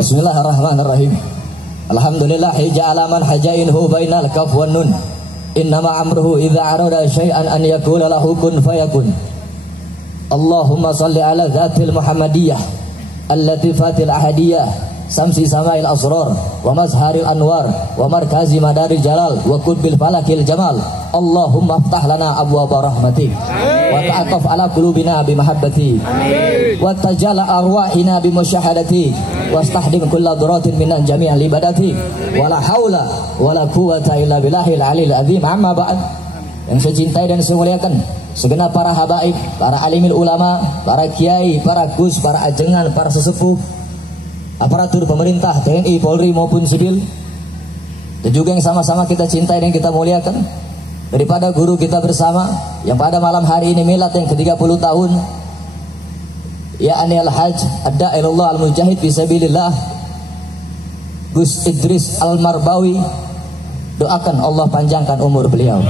Bismillahirrahmanirrahim. Alhamdulillah ja'ala man hajainhu bainal kaf wan nun. Innama amruhu idza arada syai'an an yaqula lahu kun fayakun. Allahumma shalli ala dzatil Muhammadiyah al-latifatil ahadiyah samsi sama'il asrar wa mazharil anwar wa markazi madaril jalal wa qutbil falakil jamal. Allahumma aftah lana abwaaba rahmatik wa ta'ataf ala qulubina bi mahabbati wa tajalla arwahina bi musyahadati wastahdim kulla dhuratin minan jami'al ibadati wala haula wala quwwata illa billahil alil azim. Amma ba'd. Yang saya cintai dan saya muliakan segenap para habaib, para alimil ulama, para kiai, para gus, para ajengan, para sesepuh, aparatur pemerintah, TNI, Polri maupun sipil, dan juga yang sama-sama kita cintai dan kita muliakan, daripada guru kita bersama yang pada malam hari ini milad yang ke-30 tahun, ya'ni al-hajj ad-da'ilullah al-mujahid fisabilillah, Gus Idris Al-Marbawi. Doakan Allah panjangkan umur beliau,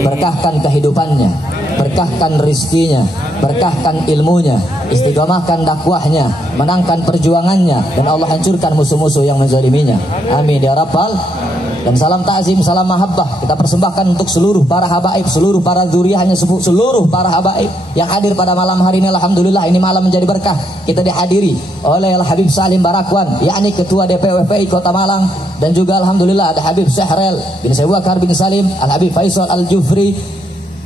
berkahkan kehidupannya, berkahkan rizkinya, berkahkan ilmunya, istiqomahkan dakwahnya, menangkan perjuangannya, dan Allah hancurkan musuh-musuh yang menzaliminya. Amin ya rabbal. Dan salam ta'zim, salam mahabbah kita persembahkan untuk seluruh para habaib, seluruh para dzurriyyahnya, seluruh para habaib yang hadir pada malam hari ini. Alhamdulillah ini malam menjadi berkah. Kita dihadiri oleh Al-Habib Salim Barakwan, yakni Ketua DPW FPI Kota Malang, dan juga alhamdulillah ada Habib Syahrel bin Sewakar bin Salim, Al-Habib Faisal Al-Jufri,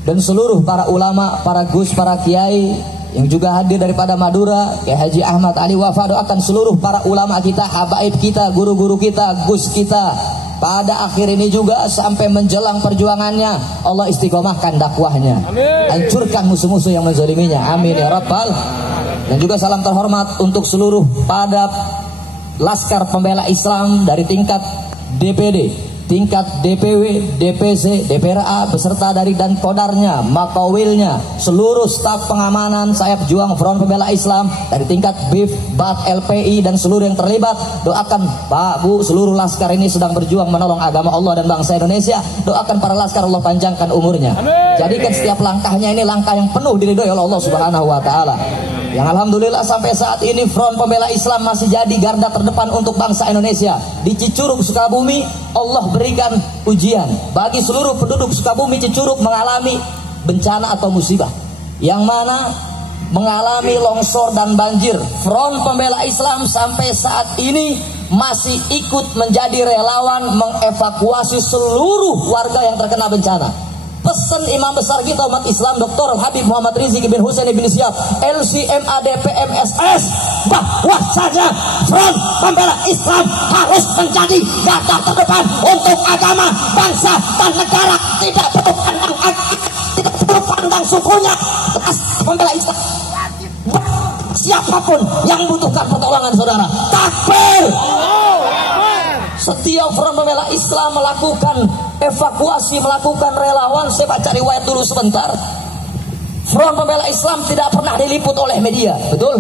dan seluruh para ulama, para gus, para kiai yang juga hadir daripada Madura, Kiai Haji Ahmad Ali Wafa. Doakan seluruh para ulama kita, habaib kita, guru-guru kita, gus kita, pada akhir ini juga sampai menjelang perjuangannya, Allah istiqomahkan dakwahnya, hancurkan musuh-musuh yang menzaliminya. Amin ya rabbal. Dan juga salam terhormat untuk seluruh pada Laskar Pembela Islam dari tingkat DPD, tingkat DPW, DPC, DPRA, beserta dari dan kodarnya, makawilnya, seluruh staf pengamanan sayap juang Front Pembela Islam dari tingkat BIF, BAT, LPI, dan seluruh yang terlibat. Doakan Pak, Bu, seluruh laskar ini sedang berjuang menolong agama Allah dan bangsa Indonesia. Doakan para laskar Allah panjangkan umurnya. Jadikan setiap langkahnya ini langkah yang penuh diridhoi oleh Allah Subhanahu wa taala. Yang alhamdulillah sampai saat ini Front Pembela Islam masih jadi garda terdepan untuk bangsa Indonesia. Di Cicurug, Sukabumi, Allah berikan ujian bagi seluruh penduduk Sukabumi, Cicurug mengalami bencana atau musibah yang mana mengalami longsor dan banjir. Front Pembela Islam sampai saat ini masih ikut menjadi relawan mengevakuasi seluruh warga yang terkena bencana. Pesan Imam besar kita umat Islam Dr. Habib Muhammad Rizik bin Husain bin Syihab LCMAD-PMSS, bahwasanya Front Pembela Islam harus menjadi garda terdepan untuk agama, bangsa, dan negara. Tidak perlu pandang sukunya. Pembela Islam siapapun yang membutuhkan pertolongan saudara, takbir. Setiap Front Pembela Islam melakukan evakuasi, melakukan relawan. Saya baca riwayat dulu sebentar. Front Pembela Islam tidak pernah diliput oleh media, betul?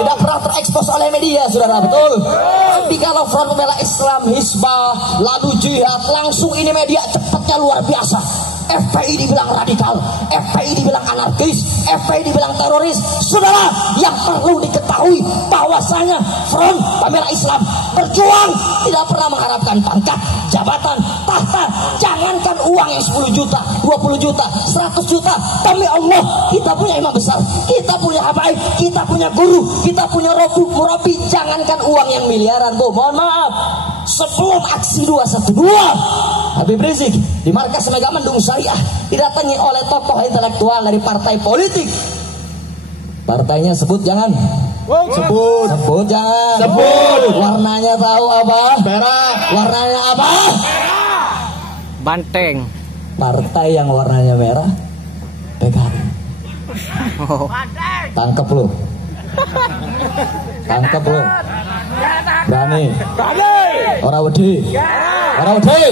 Tidak pernah terekspos oleh media, saudara, betul? Tapi kalau Front Pembela Islam, Hizbah, lalu jihad, langsung ini media cepatnya luar biasa. FPI dibilang radikal, FPI dibilang anarkis, FPI dibilang teroris. Saudara, yang perlu diketahui bahwasanya Front Pembela Islam berjuang tidak pernah mengharapkan pangkat, jabatan, tahta. Jangankan uang yang 10 juta, 20 juta, 100 juta. Demi Allah, kita punya imam besar, kita punya habaib, kita punya guru, kita punya murabi. Jangankan uang yang miliaran, Bu. Mohon maaf, sebelum aksi 212, Habib Rizik di markas Megamendung Syariah didatangi oleh tokoh intelektual dari partai politik. Partainya sebut jangan? Sebut. Sebut jangan? Sebut. Warnanya tahu apa? Merah. Warnanya apa? Merah. Banteng. Partai yang warnanya merah PKB. Tangkep lu. Tangkep lu. Berani. Ora wedi. Ora wedi.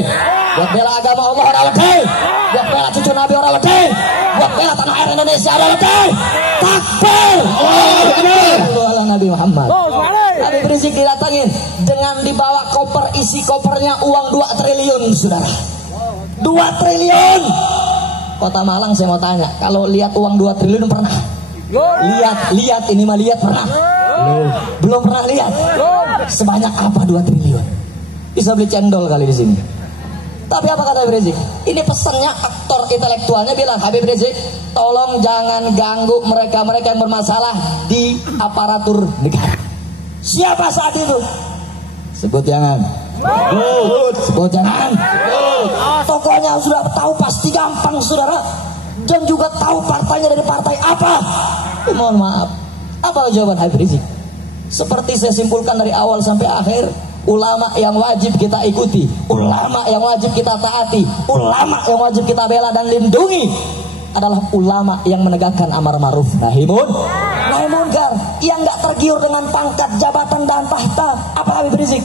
Buat bela agama Allah ora wedi. Buat bela cucu Nabi ora wedi. Buat bela tanah air Indonesia ora wedi. Takbir. Allah Nabi Muhammad. Habib Rizik didatangin dengan dibawa koper, isi kopernya uang 2 triliun, saudara. 2 triliun. Kota Malang saya mau tanya, kalau lihat uang 2 triliun pernah? Lihat ini mah lihat pernah? Belum pernah lihat. Sebanyak apa 2 triliun? Bisa beli cendol kali di sini. Tapi apa kata Habib Rizik? Ini pesannya aktor intelektualnya bilang, Habib Rizik, tolong jangan ganggu mereka-mereka yang bermasalah di aparatur negara. Siapa saat itu? Sebut jangan. Sebut jangan. Tokohnya sudah tahu pasti gampang saudara, dan juga tahu partainya dari partai apa. Mohon maaf, apa jawaban Habib Rizik? Seperti saya simpulkan dari awal sampai akhir, ulama yang wajib kita ikuti, ulama yang wajib kita taati, ulama yang wajib kita bela dan lindungi adalah ulama yang menegakkan amar ma'ruf nahi munkar, yang nggak tergiur dengan pangkat, jabatan dan tahta. Apa Habib Rizik?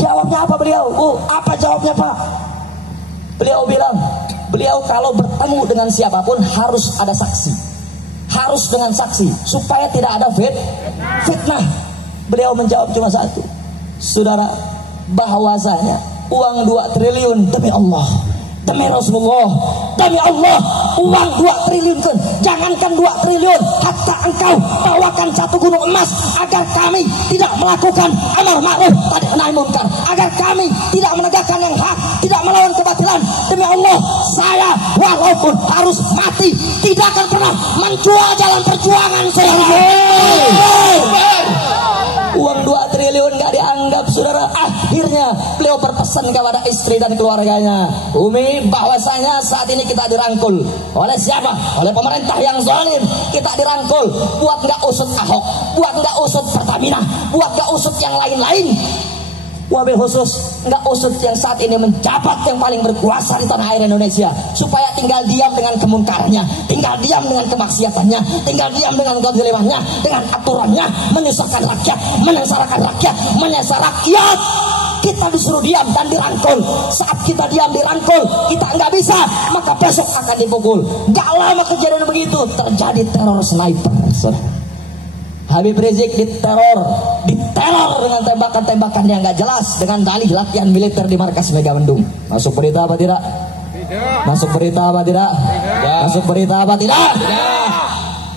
Jawabnya apa beliau? Apa jawabnya Pak? Beliau bilang, beliau kalau bertemu dengan siapapun harus ada saksi, harus dengan saksi supaya tidak ada fitnah. Beliau menjawab cuma satu, saudara, bahwasanya uang 2 triliun demi Allah, demi Rasulullah, demi Allah, uang 2 triliun kan, jangankan 2 triliun, hatta engkau bawakan 1 gunung emas agar kami tidak melakukan amar ma'ruf nahi munkar, agar kami tidak menegakkan yang hak, tidak melawan kebatilan, demi Allah saya walaupun harus mati tidak akan pernah menjual jalan perjuangan saudara. Uang 2 triliun gak dianggap saudara. Akhirnya beliau berpesan kepada istri dan keluarganya, Umi, bahwasanya saat ini kita dirangkul oleh siapa? Oleh pemerintah yang zalim. Kita dirangkul buat gak usut Ahok, buat gak usut Pertamina, buat gak usut yang lain-lain, wabil khusus nggak usut yang saat ini menjabat yang paling berkuasa di tanah air Indonesia, supaya tinggal diam dengan kemunkarannya, tinggal diam dengan kemaksiatannya, tinggal diam dengan kezalimannya, dengan aturannya, menyusahkan rakyat, menyesarakan rakyat, menyasar rakyat. Kita disuruh diam dan dirangkul. Saat kita diam dirangkul, kita nggak bisa, maka besok akan dipukul. Nggak lama kejadian begitu, terjadi teror sniper. Habib Rizik diteror dengan tembakan-tembakan yang nggak jelas, dengan dalih latihan militer di markas Megamendung. Masuk berita apa tidak? Masuk berita apa tidak? Masuk berita apa tidak?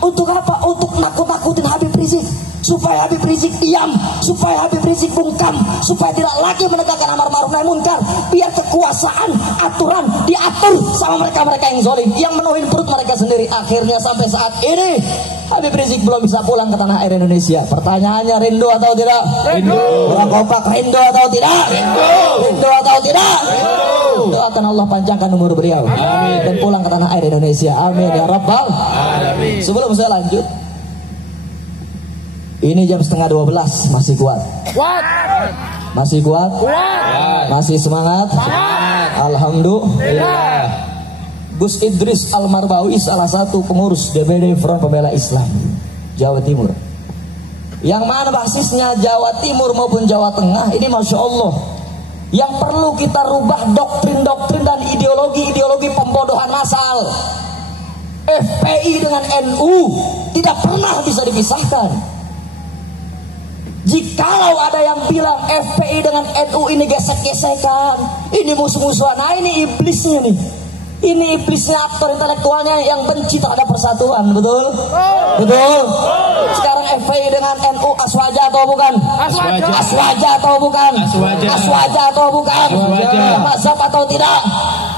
Untuk apa? Untuk nakut-nakutin Habib Rizik, supaya Habib Rizik diam, supaya Habib Rizik bungkam, supaya tidak lagi menegakkan amar ma'ruf nahi munkar, biar kekuasaan, aturan diatur sama mereka-mereka yang zalim, yang menuhin perut mereka sendiri. Akhirnya sampai saat ini Habib Rizik belum bisa pulang ke tanah air Indonesia. Pertanyaannya, rindu atau tidak? Rindu. Orang kompak rindu atau tidak? Rindu. Rindu atau tidak? Rindu. Doakan Allah panjangkan umur beliau. Amin. Dan pulang ke tanah air Indonesia. Amin ya Rabbal Alamin. Sebelum saya lanjut, ini jam 11:30, masih kuat? Kuat. Masih kuat? Kuat. Masih semangat? Semangat. Alhamdulillah. Gus Idris Al-Marbawi salah satu pengurus DPD Front Pembela Islam Jawa Timur, yang mana basisnya Jawa Timur maupun Jawa Tengah. Ini Masya Allah, yang perlu kita rubah doktrin-doktrin dan ideologi-ideologi pembodohan massal. FPI dengan NU tidak pernah bisa dipisahkan. Jikalau ada yang bilang FPI dengan NU ini gesek-gesekan, ini musuh-musuhan, nah ini iblisnya nih. Ini iblisnya aktor intelektualnya yang benci terhadap persatuan, betul? Betul? Sekarang FPI dengan NU aswaja atau bukan? Aswaja atau bukan? Aswaja atau bukan? Bermazhab atau tidak?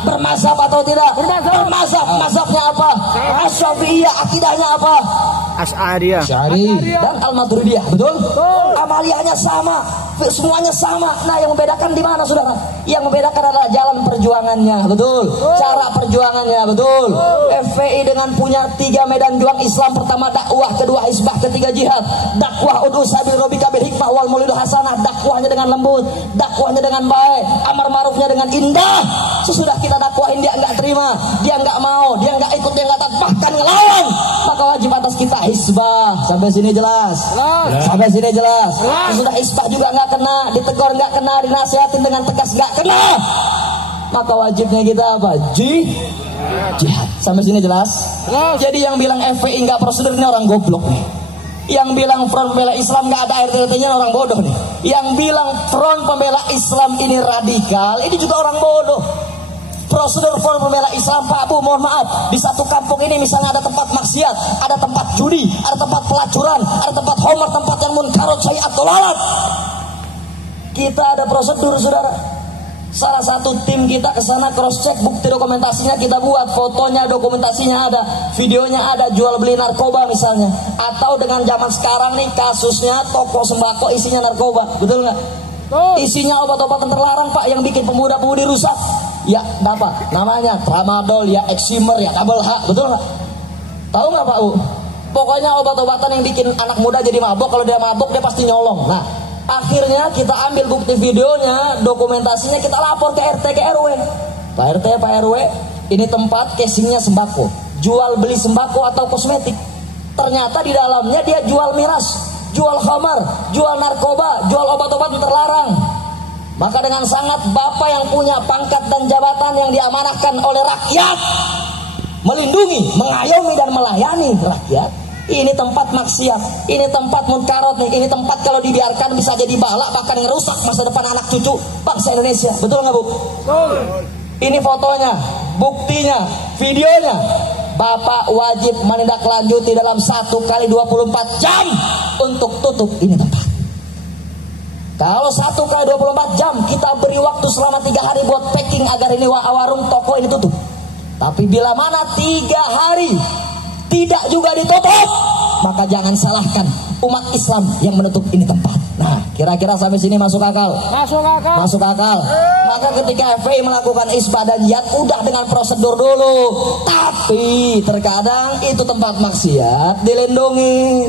Bermazhab atau tidak? Bermazhab. Mazhabnya apa? Asy-Syafi'iyah, akidahnya apa? Asy'ariyah dan Al-Maturidiyah, betul? Amaliyahnya sama, semuanya sama. Nah, yang membedakan di mana, saudara? Yang membedakan adalah jalan perjuangannya, betul? Cara perjuangannya, betul? FPI dengan punya 3 medan juang Islam: pertama dakwah, kedua hisbah, ketiga jihad. Dakwah ud'u sabil rabbika bil hikmah wal mau'izah hasanah, dakwahnya dengan lembut, dakwahnya dengan baik, amar ma'rufnya dengan indah. Sesudah kita dakwahin dia enggak terima, dia enggak mau, dia enggak ikut, dia enggak taat, bahkan ngelawan, maka wajib atas kita hisbah. Sampai sini jelas? Sampai sini jelas? Sesudah hisbah juga enggak kena, ditegur enggak kena, dinasihatin dengan tegas enggak kena, maka wajibnya kita apa? Jihad. Sampai sini jelas? Jadi yang bilang FPI enggak prosedur ini orang goblok nih. Yang bilang Front Pembela Islam nggak ada RTT-nya orang bodoh nih. Yang bilang Front Pembela Islam ini radikal, ini juga orang bodoh. prosedur Front Pembela Islam, Pak Bu, mohon maaf, di satu kampung ini misalnya ada tempat maksiat, ada tempat judi, ada tempat pelacuran, ada tempat homer, tempat yang munkarot sayyi'at dolalat. Kita ada prosedur, saudara. Salah satu tim kita ke sana cross check, bukti dokumentasinya kita buat, fotonya, dokumentasinya ada, videonya ada, jual beli narkoba misalnya. Atau dengan zaman sekarang nih kasusnya toko sembako isinya narkoba, betul nggak? Isinya obat-obatan terlarang, Pak, yang bikin pemuda-pemudi rusak. Ya, dapat namanya tramadol, ya eksimer, ya double H, betul nggak? Tahu nggak, Pak Bu? Pokoknya obat-obatan yang bikin anak muda jadi mabok. Kalau dia mabok dia pasti nyolong. Nah, akhirnya kita ambil bukti videonya, dokumentasinya, kita lapor ke RT, ke RW. Pak RT, Pak RW, ini tempat casingnya sembako, jual beli sembako atau kosmetik. Ternyata di dalamnya dia jual miras, jual khamar, jual narkoba, jual obat-obatan terlarang. Maka dengan sangat Bapak yang punya pangkat dan jabatan yang diamanahkan oleh rakyat, melindungi, mengayomi dan melayani rakyat, ini tempat maksiat, ini tempat munkarot nih, ini tempat kalau dibiarkan bisa jadi bala, bahkan ngerusak masa depan anak cucu bangsa Indonesia. Betul nggak, Bu? Ini fotonya, buktinya, videonya. Bapak wajib menindaklanjuti dalam 1x24 jam untuk tutup ini tempat. Kalau 1x24 jam kita beri waktu selama 3 hari buat packing agar ini warung toko ini tutup. Tapi bila mana 3 hari tidak juga ditutup, maka jangan salahkan umat Islam yang menutup ini tempat. Nah, kira-kira sampai sini masuk akal? Masuk akal. Masuk akal. Maka ketika FPI melakukan isbah dan jihad udah dengan prosedur dulu. Tapi terkadang itu tempat maksiat dilindungi,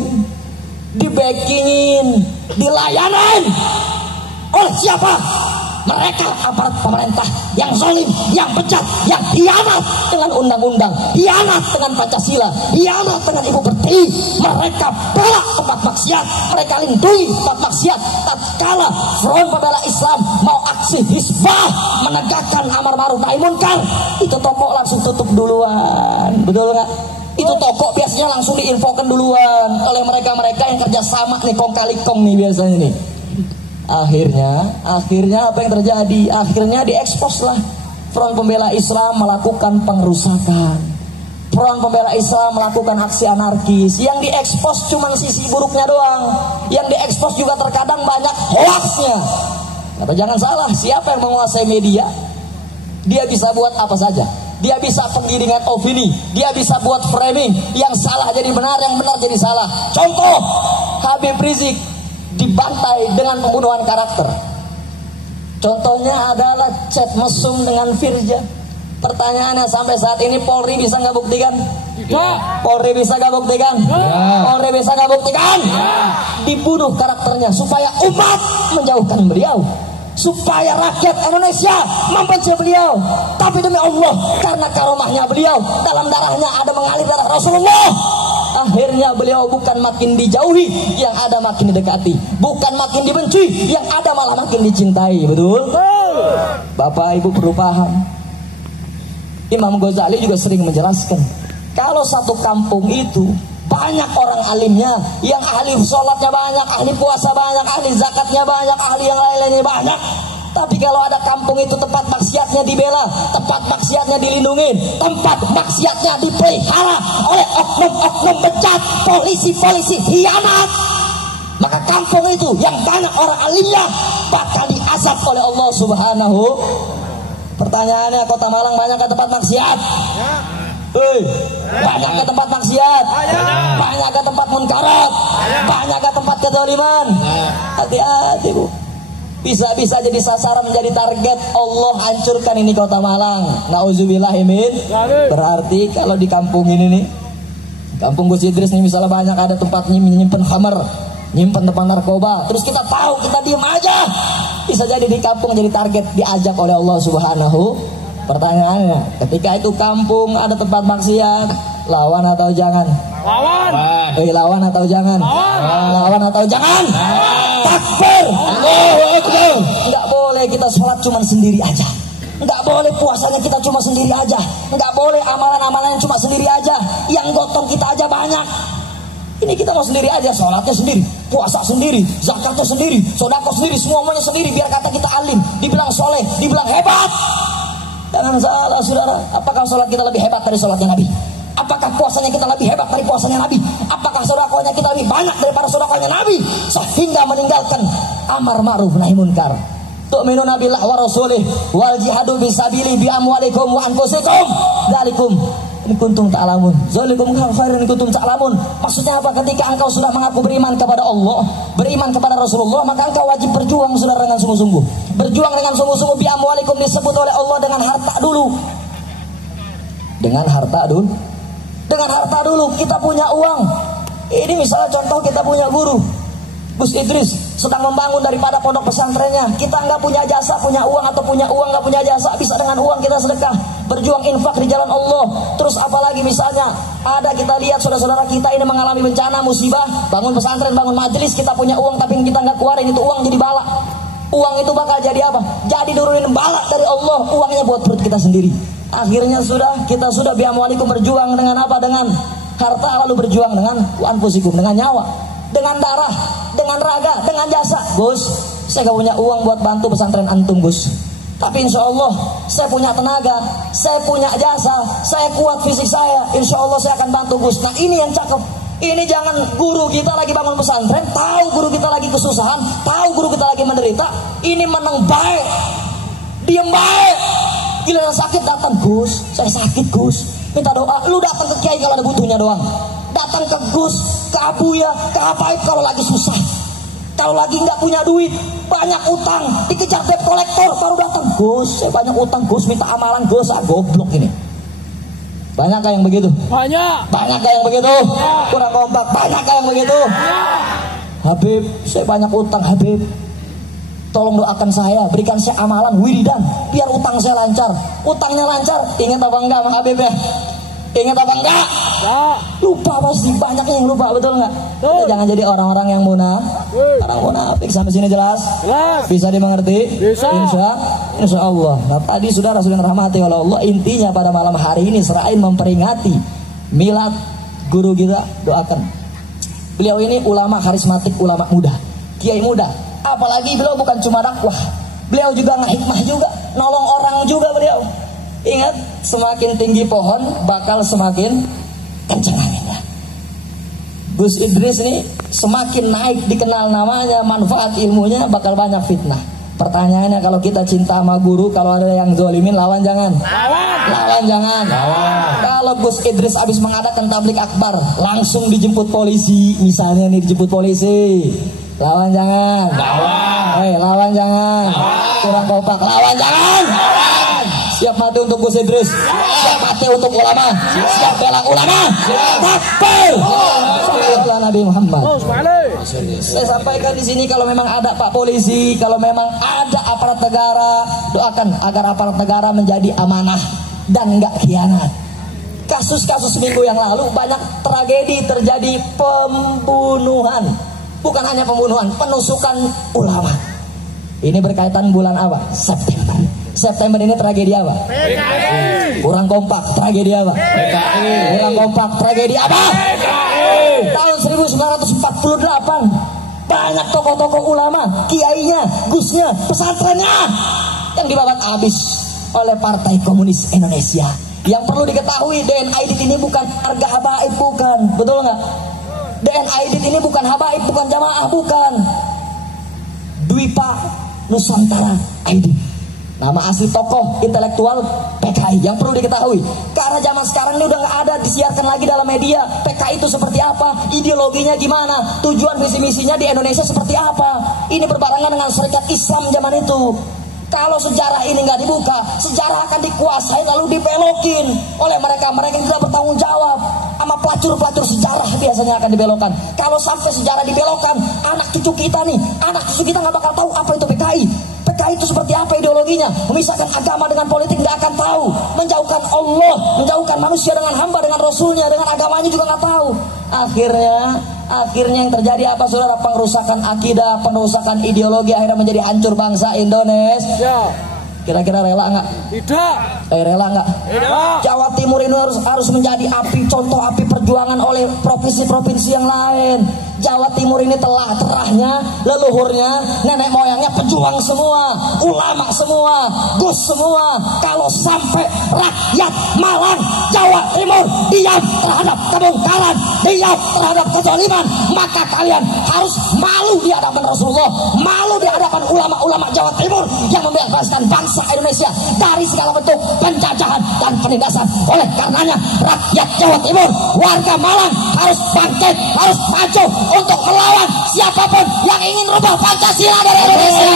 dibackingin, dilayanin oleh siapa? Mereka aparat pemerintah yang zalim, yang bejat, yang hianat dengan undang-undang, hianat dengan Pancasila, hianat dengan Ibu Pertiwi. Mereka bela tempat maksiat, mereka lindungi tempat maksiat. Tatkala Front Pembela Islam mau aksi hisbah menegakkan amar ma'ruf nahi munkar, itu toko langsung tutup duluan, betul nggak? Itu toko biasanya langsung diinfokan duluan oleh mereka-mereka yang kerjasama nih, kong kali kong nih biasanya nih. Akhirnya apa yang terjadi? Akhirnya diekspos lah. Front Pembela Islam melakukan pengrusakan. Front Pembela Islam melakukan aksi anarkis. Yang diekspos cuma sisi buruknya doang. Yang diekspos juga terkadang banyak hoaxnya. Kata jangan salah, siapa yang menguasai media, dia bisa buat apa saja. Dia bisa penggiringan opini, dia bisa buat framing, yang salah jadi benar, yang benar jadi salah. Contoh, Habib Rizik dibantai dengan pembunuhan karakter. Contohnya adalah chat mesum dengan Firja. Pertanyaannya sampai saat ini Polri bisa nggak buktikan? Ya. Polri bisa nggak buktikan? Ya. Polri bisa nggak buktikan? Ya. Dibunuh karakternya supaya umat menjauhkan beliau, supaya rakyat Indonesia membenci beliau. Tapi demi Allah, karena karomahnya beliau, dalam darahnya ada mengalir darah Rasulullah. Akhirnya beliau bukan makin dijauhi, yang ada makin didekati. Bukan makin dibenci, yang ada malah makin dicintai. Betul? Bapak Ibu perlu paham. Imam Ghazali juga sering menjelaskan, kalau satu kampung itu banyak orang alimnya, yang ahli sholatnya banyak, ahli puasa banyak, ahli zakatnya banyak, ahli yang lain-lainnya banyak. Tapi kalau ada kampung itu tempat maksiatnya dibela, tempat maksiatnya dilindungi, tempat maksiatnya dipelihara oleh oknum-oknum bejat, polisi-polisi hianat, maka kampung itu yang banyak orang alimnya bakal diazab oleh Allah Subhanahu. Pertanyaannya, Kota Malang banyak ke tempat maksiat? Banyak ke tempat maksiat? Banyak ke tempat munkarat? Banyak ke tempat kezaliman? Hati-hati, Bu. Bisa-bisa jadi sasaran, menjadi target Allah hancurkan ini Kota Malang. Nauzubillahimin. Berarti kalau di kampung ini nih, kampung Gus Idris nih misalnya banyak ada tempat nyimpen khamar, nyimpen tempat narkoba, terus kita tahu, kita diem aja, bisa jadi di kampung jadi target, diajak oleh Allah Subhanahu. Pertanyaannya, ketika itu kampung ada tempat maksiat, lawan atau jangan? Lawan. Lawan atau jangan? Lawan atau jangan? Takbir. Enggak boleh kita sholat cuma sendiri aja. Enggak boleh puasanya kita cuma sendiri aja. Enggak boleh amalan-amalannya cuma sendiri aja. Yang gotong kita aja banyak. Ini kita mau sendiri aja, sholatnya sendiri, puasa sendiri, zakatnya sendiri, sodako sendiri, semuanya sendiri. Biar kata kita alim, dibilang soleh, dibilang hebat. Jangan salah saudara. Apakah sholat kita lebih hebat dari sholatnya Nabi? Apakah puasanya kita lebih hebat dari puasanya Nabi? Apakah sedekahnya kita lebih banyak daripada sedekahnya Nabi? Sehingga meninggalkan amar ma'ruf nahi munkar. Tu'minuna billah wa rasulih wal jihadu fisabilihi bi amwalikum wa anfusikum. Dzalikum in kuntum ta'lamun. Dzalikum khairan in kuntum ta'lamun. Maksudnya apa? Ketika engkau sudah mengaku beriman kepada Allah, beriman kepada Rasulullah, maka engkau wajib berjuang saudara dengan sungguh-sungguh. Berjuang dengan sungguh-sungguh. Bi amwalikum disebut oleh Allah dengan harta dulu. Dengan harta dulu. Dengan harta dulu. Kita punya uang. Ini misalnya contoh kita punya guru Gus Idris sedang membangun daripada pondok pesantrennya. Kita nggak punya jasa, punya uang, atau punya uang nggak punya jasa, bisa dengan uang kita sedekah, berjuang infak di jalan Allah. Terus apalagi misalnya ada kita lihat saudara-saudara kita ini mengalami bencana musibah, bangun pesantren, bangun majelis, kita punya uang tapi kita nggak keluarin, itu uang jadi bala. Uang itu bakal jadi apa? Jadi nurunin bala dari Allah. Uangnya buat perut kita sendiri. Akhirnya kita sudah biamwalikum berjuang dengan apa? Dengan harta, lalu berjuang dengan anfusikum, dengan nyawa, dengan darah, dengan raga, dengan jasa. Gus, saya gak punya uang buat bantu pesantren antum Gus, tapi insya Allah saya punya tenaga, saya punya jasa, saya kuat fisik saya, insya Allah saya akan bantu Gus. Nah ini yang cakep. Ini jangan guru kita lagi bangun pesantren, tahu guru kita lagi kesusahan, tahu guru kita lagi menderita, ini menang baik, diem baik. Giliran sakit datang, Gus, saya sakit Gus, minta doa. Lu datang ke kiai kalau ada butuhnya doang. Datang ke Gus, ke Abuya, ke Habaib kalau lagi susah. Kalau lagi nggak punya duit, banyak utang, dikejar debt kolektor, baru datang. Gus, saya banyak utang Gus, minta amalan Gus. Goblok ini. Banyakkah yang begitu? Banyak. Banyakkah yang begitu? Ya. Kurang kompak. Banyakkah yang begitu? Ya. Habib, saya banyak utang Habib. Tolong doakan saya, berikan saya amalan wiridan biar utang saya lancar. Utangnya lancar, ingat apa enggak sama Habib ya? Ingat apa enggak? Ya. Lupa pasti, banyaknya yang lupa, betul enggak? Betul. Jangan jadi orang-orang yang orang munafik. Sampai sini jelas? Jelas. Bisa dimengerti? Bisa. Insya Allah. Nah tadi saudara sudah rahmati oleh Allah. Intinya pada malam hari ini selain memperingati milad guru kita, doakan. Beliau ini ulama karismatik, ulama muda, kiai muda. Apalagi beliau bukan cuma dakwah, beliau juga ngehikmah juga, nolong orang juga beliau. Ingat, semakin tinggi pohon bakal semakin kencang anginnya. Gus Idris ini semakin naik dikenal namanya, manfaat ilmunya bakal banyak fitnah. Pertanyaannya, kalau kita cinta sama guru, kalau ada yang zolimin, lawan jangan. Lawan jangan. Kalau Gus Idris habis mengadakan tablik akbar, langsung dijemput polisi, misalnya nih dijemput polisi, lawan jangan. Lawan jangan. Kurang kompak, lawan jangan. Siap mati untuk Gus Idris, siap mati untuk ulama, siap bela ulama. Takbir. Sallallahu Nabi Muhammad. Saya sampaikan di sini, kalau memang ada Pak Polisi, kalau memang ada aparat negara, doakan agar aparat negara menjadi amanah dan enggak khianat. Kasus-kasus minggu yang lalu banyak tragedi terjadi, pembunuhan. Bukan hanya pembunuhan, penusukan ulama. Ini berkaitan bulan apa? September. September ini tragedi apa? PKI. Kurang kompak, tragedi apa? PKI. Kurang kompak, tragedi apa? PKI. Tahun 1948 banyak tokoh-tokoh ulama, kiainya, gusnya, pesantrennya yang dibabat habis oleh Partai Komunis Indonesia. Yang perlu diketahui, DNA ini bukan harga habaib, bukan, betul nggak? DNA ini bukan habaib, bukan jamaah, bukan. Dwipa Nusantara ID. Nama asli tokoh intelektual PKI, yang perlu diketahui. Karena zaman sekarang ini udah nggak ada disiarkan lagi dalam media PKI itu seperti apa, ideologinya gimana, tujuan visi misinya di Indonesia seperti apa. Ini berbarengan dengan Serikat Islam zaman itu. Kalau sejarah ini nggak dibuka, sejarah akan dikuasai lalu dibelokin oleh mereka yang tidak bertanggung jawab. Sama pelacur-pelacur sejarah biasanya akan dibelokkan. Kalau sampai sejarah dibelokkan, anak cucu kita nggak bakal tahu apa itu PKI. PKI itu seperti apa ideologinya, memisahkan agama dengan politik, nggak akan tahu. Menjauhkan Allah, menjauhkan manusia dengan hamba, dengan Rasulnya, dengan agamanya juga nggak tahu. Akhirnya yang terjadi apa saudara? Pengerusakan akidah, pengerusakan ideologi, akhirnya menjadi hancur bangsa Indonesia. Kira-kira rela nggak? Tidak. Rela nggak? Tidak. Jawa Timur ini harus menjadi contoh api perjuangan oleh provinsi-provinsi yang lain. Jawa Timur ini telah terahnya leluhurnya, nenek moyangnya pejuang semua, ulama semua, Gus semua. Kalau sampai rakyat Malang, Jawa Timur diam terhadap kebongkaran, diam terhadap kezaliman, maka kalian harus malu di hadapan Rasulullah, malu di hadapan ulama-ulama Jawa Timur yang membebaskan bangsa Indonesia dari segala bentuk penjajahan dan penindasan. Oleh karenanya rakyat Jawa Timur, warga Malang harus bangkit, harus maju untuk melawan siapapun yang ingin rubah Pancasila dari Indonesia.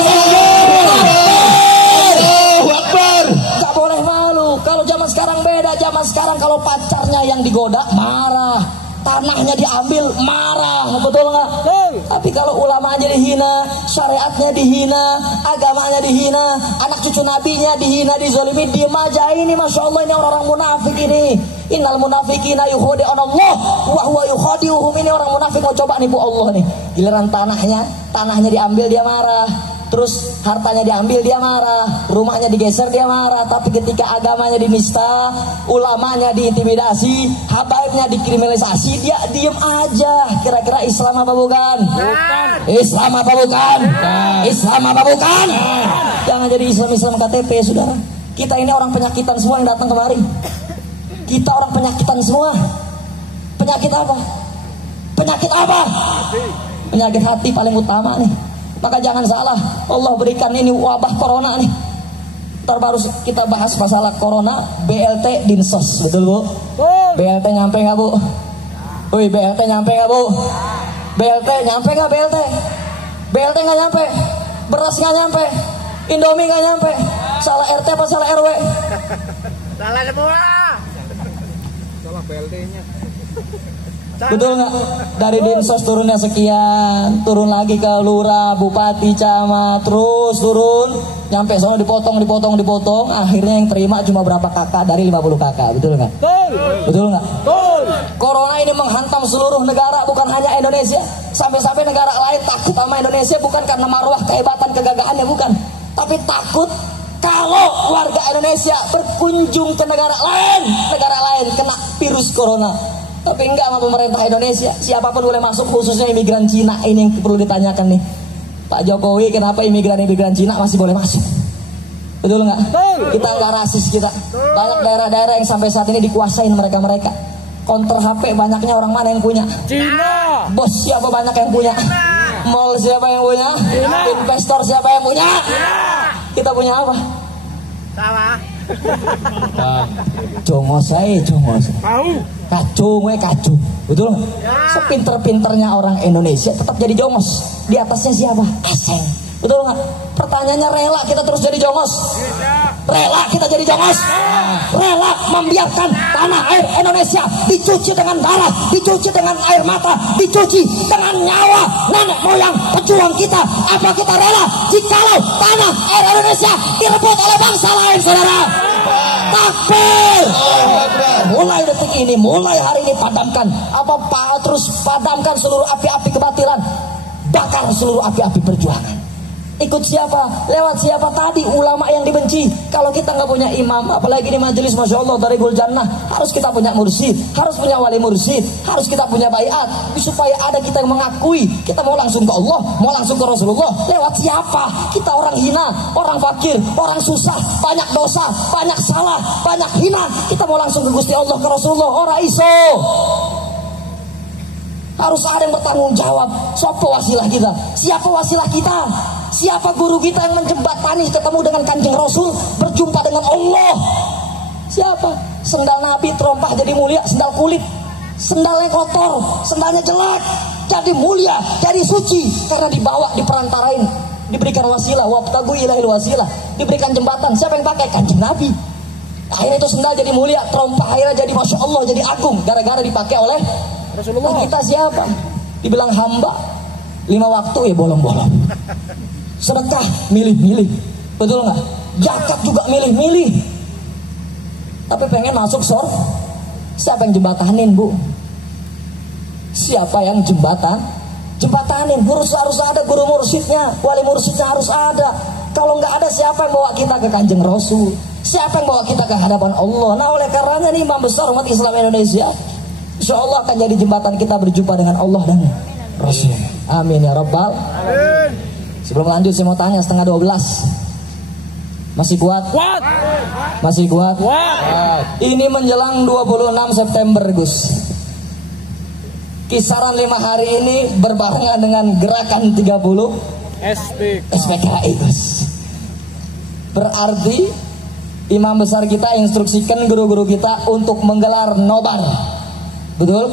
Gak boleh malu. Kalau zaman sekarang beda. Zaman sekarang kalau pacarnya yang digoda marah, tanahnya diambil marah, betul nggak? Tapi kalau ulamanya dihina, syariatnya dihina, agamanya dihina, anak cucu nabinya dihina, dizolimi, diem aja. Ini masya Allah, ini orang-orang munafik ini. Innal munafiqina yukhadi'un Allah wa huwa yukhadi'uhum. Ini orang munafik mau coba nipu Allah nih. Giliran tanahnya diambil dia marah, terus hartanya diambil dia marah, rumahnya digeser dia marah. Tapi ketika agamanya dinista, ulamanya diintimidasi, habaibnya dikriminalisasi, dia diem aja. Kira-kira Islam apa bukan? Bukan. Islam apa bukan? Bukan. Islam apa bukan? Jangan jadi Islam KTP, saudara. Kita ini orang penyakitan semua yang datang kemari. Kita orang penyakitan semua. Penyakit apa? Penyakit apa? Penyakit hati paling utama nih. Maka jangan salah, Allah berikan ini wabah corona nih. Ntar baru kita bahas masalah corona, BLT Dinsos, betul Bu? BLT nyampe nggak Bu? Wih, BLT nyampe nggak Bu? BLT nyampe nggak BLT? BLT nggak nyampe, beras nggak nyampe, Indomie nggak nyampe. Salah RT apa salah RW? Salah semua. Salah BLT-nya. Betul nggak? Dari Dinsos turunnya sekian, turun lagi ke lurah, bupati, camat, terus turun, nyampe sono dipotong, akhirnya yang terima cuma berapa kakak dari 50 kakak, betul nggak? Betul nggak? Corona ini menghantam seluruh negara, bukan hanya Indonesia. Sampai-sampai negara lain takut sama Indonesia, bukan karena marwah kehebatan kegagahannya, bukan, tapi takut kalau warga Indonesia berkunjung ke negara lain kena virus corona. Tapi enggak sama pemerintah Indonesia, siapapun boleh masuk, khususnya imigran Cina. Ini yang perlu ditanyakan nih Pak Jokowi, kenapa imigran Cina masih boleh masuk? Betul nggak? Kita nggak rasis kita. Banyak daerah-daerah yang sampai saat ini dikuasain mereka. Konter HP banyaknya orang mana yang punya? Cina. Bos siapa banyak yang punya? Mall siapa yang punya? Investor siapa yang punya? Kita punya apa? Salah. Jongos. Kacung, betul nggak? Sepinter-pinternya orang Indonesia tetap jadi jongos. Di atasnya siapa? Asing, betul nggak? Pertanyaannya, rela kita terus jadi jongos? Rela kita jadi jongos? Rela membiarkan tanah air Indonesia dicuci dengan darah, dicuci dengan air mata, dicuci dengan nyawa nenek moyang pejuang kita? Apa kita rela jikalau tanah air Indonesia direbut oleh bangsa lain, saudara? Takbir! Mulai detik ini, mulai hari ini padamkan terus padamkan seluruh api-api kebatilan, bakar seluruh api-api perjuangan. Ikut siapa? Lewat siapa tadi? Ulama yang dibenci. Kalau kita nggak punya imam, apalagi di majelis, masya Allah, dari Jannah, harus kita punya mursyid, harus punya wali mursyid, harus kita punya baiat, supaya ada kita yang mengakui kita mau langsung ke Allah, mau langsung ke Rasulullah. Lewat siapa? Kita orang hina, orang fakir, orang susah, banyak dosa, banyak salah, banyak hina. Kita mau langsung ke Gusti Allah, ke Rasulullah. Ora iso. Harus ada yang bertanggung jawab. Siapa wasilah kita? Siapa wasilah kita? Siapa guru kita yang menjembatani ketemu dengan Kanjeng Rasul, berjumpa dengan Allah? Siapa? Sendal Nabi terompah jadi mulia, sendal kulit. Sendalnya kotor, sendalnya jelek, jadi mulia, jadi suci, karena dibawa, diperantarain, diberikan wasilah. Wabtagu ilahil wasilah, diberikan jembatan. Siapa yang pakai? Kanjeng Nabi. Akhirnya itu sendal jadi mulia, terompah akhirnya jadi masya Allah, jadi agung, gara-gara dipakai oleh Rasulullah. Kita siapa? Dibilang hamba 5 waktu ya bolong-bolong. Sedekah milih-milih, betul nggak? Zakat juga milih-milih. Tapi pengen masuk surga. Siapa yang jembatanin, Bu? Siapa yang jembatanin? Harus ada guru mursyidnya, wali mursyidnya harus ada. Kalau nggak ada, siapa yang bawa kita ke Kanjeng Rasul? Siapa yang bawa kita ke hadapan Allah? Nah, oleh karenanya nih, imam besar umat Islam Indonesia, insya Allah akan jadi jembatan kita berjumpa dengan Allah dan Rasul. Amin ya Rabbal. Sebelum lanjut saya mau tanya, 11:30 masih kuat? Kuat. Masih kuat? Kuat. Ini menjelang 26 September Gus. Kisaran 5 hari ini berbarengan dengan gerakan 30 SPKI Gus. Berarti imam besar kita instruksikan guru-guru kita untuk menggelar nobar. Betul?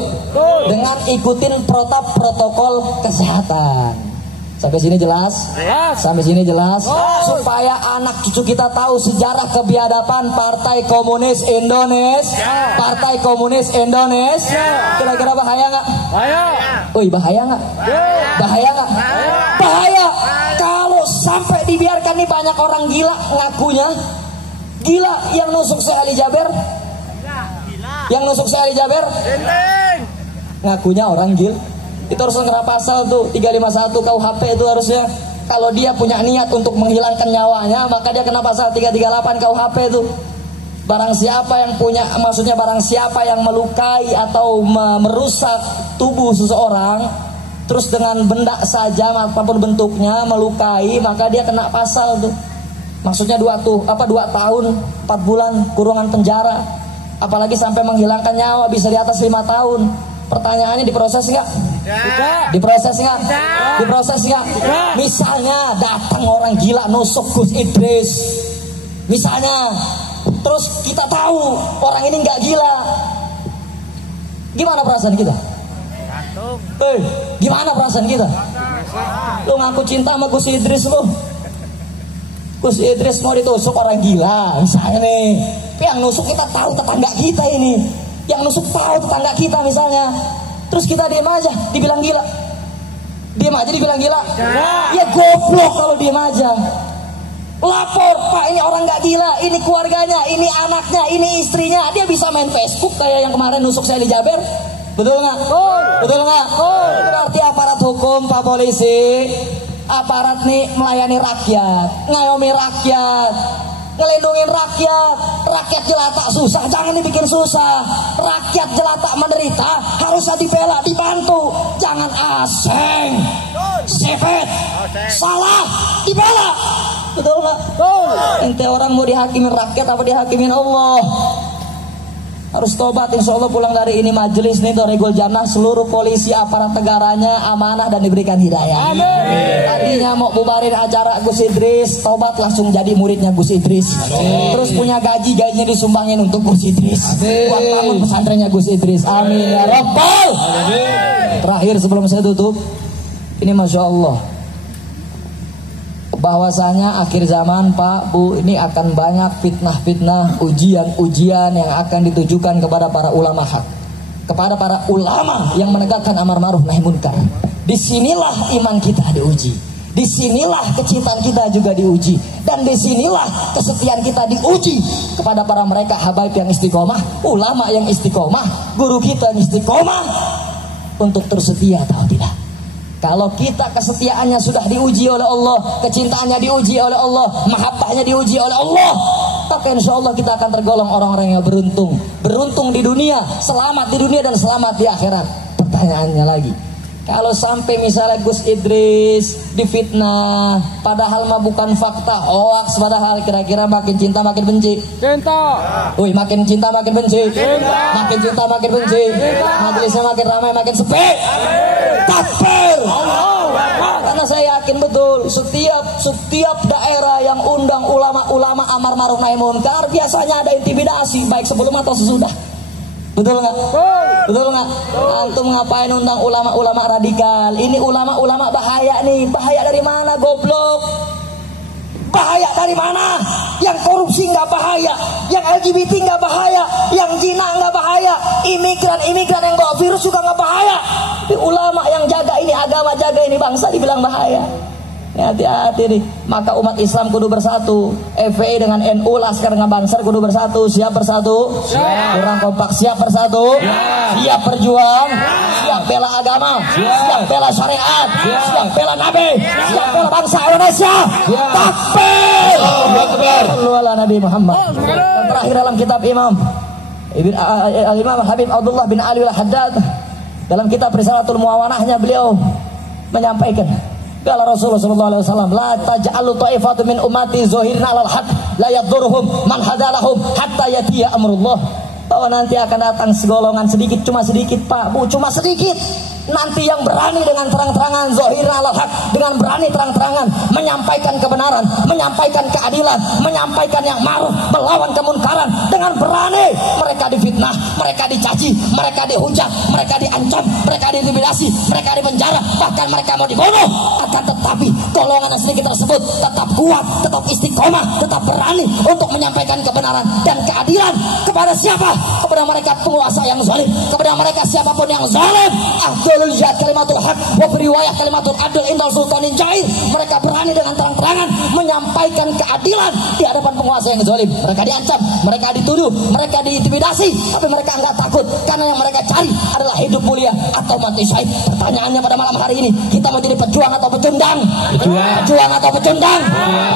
Dengan ikutin protokol kesehatan. Sampai sini jelas? Sampai sini jelas? Supaya anak cucu kita tahu sejarah kebiadaban Partai Komunis Indonesia. Partai Komunis Indonesia. Kira-kira bahaya nggak? Bahaya. Woi, bahaya nggak? Bahaya nggak? Bahaya. Kalau sampai dibiarkan nih banyak orang gila ngakunya. Gila yang nusuk Syekh Ali Jaber. Yang nusuk Syekh Ali Jaber. Ngakunya orang gila. Itu harus kena pasal tuh 351 KUHP itu harusnya. Kalau dia punya niat untuk menghilangkan nyawanya, maka dia kena pasal 338 KUHP itu. Barang siapa yang punya, maksudnya barang siapa yang melukai atau merusak tubuh seseorang, terus dengan benda saja apapun bentuknya melukai, maka dia kena pasal tuh. Maksudnya 2 tahun 4 bulan kurungan penjara. Apalagi sampai menghilangkan nyawa bisa di atas 5 tahun. Pertanyaannya diproses nggak? Diproses nggak? Diproses nggak? Misalnya datang orang gila nusuk Gus Idris, misalnya, terus kita tahu orang ini nggak gila, gimana perasaan kita? Gimana perasaan kita? Lu ngaku cinta sama Gus Idris lu, Gus Idris mau ditusuk orang gila, misalnya nih, yang nusuk kita tahu tetangga kita ini. Yang nusuk tahu tetangga kita misalnya, terus kita diem aja dibilang gila, diem aja dibilang gila, ya goblok kalau diem aja. Lapor, Pak, ini orang nggak gila, ini keluarganya, ini anaknya, ini istrinya. Dia bisa main Facebook kayak yang kemarin nusuk Syekh Ali Jaber, betul nggak? Betul nggak? Berarti aparat hukum, Pak Polisi, aparat nih melayani rakyat, ngayomi rakyat, ngelindungin rakyat. Rakyat jelata susah, jangan dibikin susah. Rakyat jelata menderita, harusnya dibela, dibantu. Jangan aseng, sepet, salah, dibela. Betul nggak? Ente orang mau dihakimin rakyat apa dihakimin Allah? Harus tobat, insya Allah pulang dari ini majelis nih Thariqul Jannah, seluruh polisi aparat negaranya amanah dan diberikan hidayah. Tadinya mau bubarin acara Gus Idris, tobat langsung jadi muridnya Gus Idris. Terus punya gajinya disumbangin untuk Gus Idris. Buat bangun pesantrennya Gus Idris. Amin ya Rabbal. Terakhir sebelum saya tutup, ini Masya Allah, bahwasanya akhir zaman Pak Bu ini akan banyak fitnah-fitnah, ujian-ujian yang akan ditujukan kepada para ulama hak, kepada para ulama yang menegakkan amar ma'ruf nahi munkar. Disinilah iman kita diuji, disinilah kecintaan kita juga diuji, dan disinilah kesetiaan kita diuji kepada para mereka habaib yang istiqomah, ulama yang istiqomah, guru kita yang istiqomah untuk tersetia atau tidak. Kalau kita kesetiaannya sudah diuji oleh Allah, kecintaannya diuji oleh Allah, mahabbahnya diuji oleh Allah, maka insya Allah kita akan tergolong orang-orang yang beruntung. Beruntung di dunia, selamat di dunia dan selamat di akhirat. Pertanyaannya lagi, kalau sampai misalnya Gus Idris difitnah, padahal mah bukan fakta, hoax, padahal kira-kira makin cinta makin benci. Cinta. Wih, makin cinta makin benci. Cinta. Makin cinta makin benci. Majelisnya makin ramai makin sepi. Takbir. Karena saya yakin betul setiap daerah yang undang ulama-ulama amar ma'ruf nahi munkar biasanya ada intimidasi, baik sebelum atau sesudah. Betul nggak? Betul nggak? Antum ngapain undang ulama-ulama radikal? Ini ulama-ulama bahaya nih. Bahaya dari mana, goblok? Bahaya dari mana? Yang korupsi nggak bahaya, yang LGBT nggak bahaya, yang zina nggak bahaya, imigran yang bawa virus juga nggak bahaya. Tapi ulama yang jaga ini agama, jaga ini bangsa dibilang bahaya. Hati-hati nih. Maka umat Islam kudu bersatu. FPI dengan NU, Laskar dengan Banser kudu bersatu. Siap bersatu? Kurang kompak. Siap bersatu? Siap berjuang? Siap bela agama? Siap bela syariat? Siap bela Nabi? Siap bela bangsa Indonesia? Takbir! Sallu ala Nabi Muhammad. Dan terakhir dalam kitab Imam Habib Abdullah bin Ali al-Haddad, Dalam kitab Risalatul Muawanahnya beliau menyampaikan, qala Rasulullah sallallahu alaihi wasallam, la taj'alu ta'ifatu min ummati zahirna 'alal haq la yadurruhum man hadalahum hatta yatiya amrullah. Bahwa nanti akan datang segolongan sedikit, cuma sedikit Pak Bu, cuma sedikit nanti yang berani dengan terang-terangan zahirna 'alal haq, dengan berani terang-terangan menyampaikan kebenaran, menyampaikan keadilan, menyampaikan yang ma'ruf, melawan kemunkaran. Dengan berani mereka difitnah, mereka dicaci, mereka dihujat, mereka diancam, mereka diintimidasi, mereka dipenjara, bahkan mereka mau dibunuh. Akan tetapi golongan yang sedikit tersebut tetap kuat, tetap istiqomah, tetap berani untuk menyampaikan kebenaran dan keadilan kepada siapa? Kepada mereka penguasa yang zalim, kepada mereka siapapun yang zalim. Ahdul jihad kalimatul haq wa riwayah kalimatul adl indal sultanin jair. Mereka berani dengan terang-terangan menyampaikan keadilan di hadapan penguasa yang zalim. Mereka diancam, mereka dituduh, mereka diintimidasi, tapi mereka enggak takut karena yang mereka cari adalah hidup mulia atau mati syahid. Pertanyaannya pada malam hari ini, kita mau jadi pejuang atau pecundang? Pejuang atau pecundang?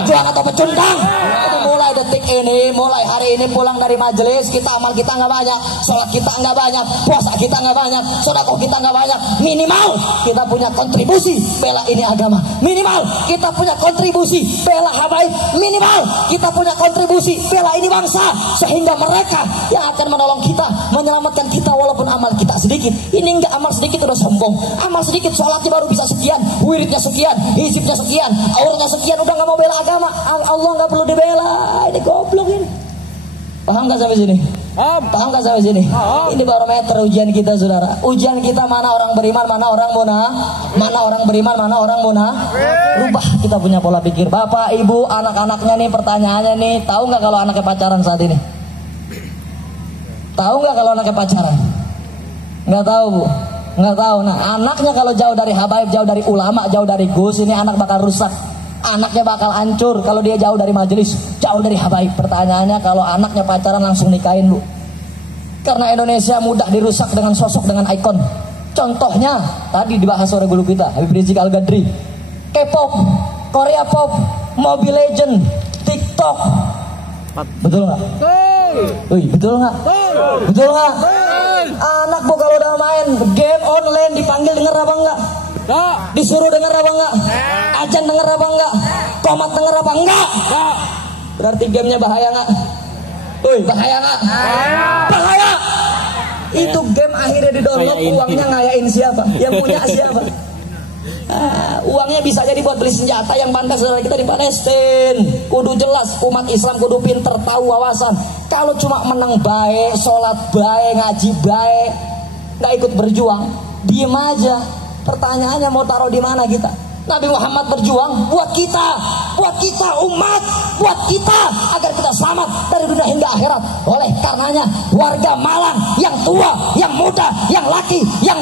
Pejuang atau pecundang? Jadi mulai detik ini, mulai hari ini pulang dari majelis, kita amal kita nggak banyak, sholat kita nggak banyak, puasa kita nggak banyak, sedekah kita nggak banyak. Minimal kita punya kontribusi bela ini agama. Minimal kita punya kontribusi bela habaib. Minimal kita punya kontribusi bela ini bangsa, sehingga mereka yang akan menolong kita, menyelamatkan kita walaupun amal kita sedikit. Ini nggak amal sedikit udah sombong. Amal sedikit, sholatnya baru bisa sekian, wiridnya sekian, hizibnya sekian, aurnya sekian, udah nggak mau bela agama. Allah nggak perlu dibela. Ini goblok ini. Paham nggak sampai sini? Paham nggak sampai sini? Ini barometer ujian kita, saudara. Ujian kita mana orang beriman, mana orang munafik, mana orang beriman, mana orang munafik. Rubah kita punya pola pikir. Bapak, ibu, anak-anaknya nih, pertanyaannya nih, tahu nggak kalau anaknya pacaran saat ini? Tahu nggak kalau anaknya pacaran? Nggak tahu, Bu. Nggak tahu. Nah, anaknya kalau jauh dari habaib, jauh dari ulama, jauh dari gus, ini anak bakal rusak. Anaknya bakal hancur kalau dia jauh dari majelis, jauh dari habaib. Pertanyaannya, kalau anaknya pacaran langsung nikahin, Bu. Karena Indonesia mudah dirusak dengan sosok, dengan ikon. Contohnya tadi dibahas oleh guru kita Habib Rizik Al-Gadri, K-pop, Korea pop, Mobile Legend, TikTok. Betul nggak? Betul nggak? Betul nggak? Anak Bu kalau udah main game online dipanggil denger apa enggak? Disuruh denger apa enggak? Ajan denger apa enggak? Komat denger apa enggak? Berarti gamenya bahaya nggak? Bahaya nggak? Bahaya. Itu game akhirnya di-download, uangnya ngayain siapa? Yang punya siapa? Uangnya bisa jadi buat beli senjata yang pantas saudara kita di Palestina. Kudu jelas, umat Islam kudu pinter, tahu wawasan. Kalau cuma menang baik, sholat baik, ngaji baik, nggak ikut berjuang, diem aja. Pertanyaannya mau taruh di mana kita? Nabi Muhammad berjuang buat kita umat, buat kita agar kita selamat dari dunia hingga akhirat. Oleh karenanya warga Malang yang tua, yang muda, yang laki, yang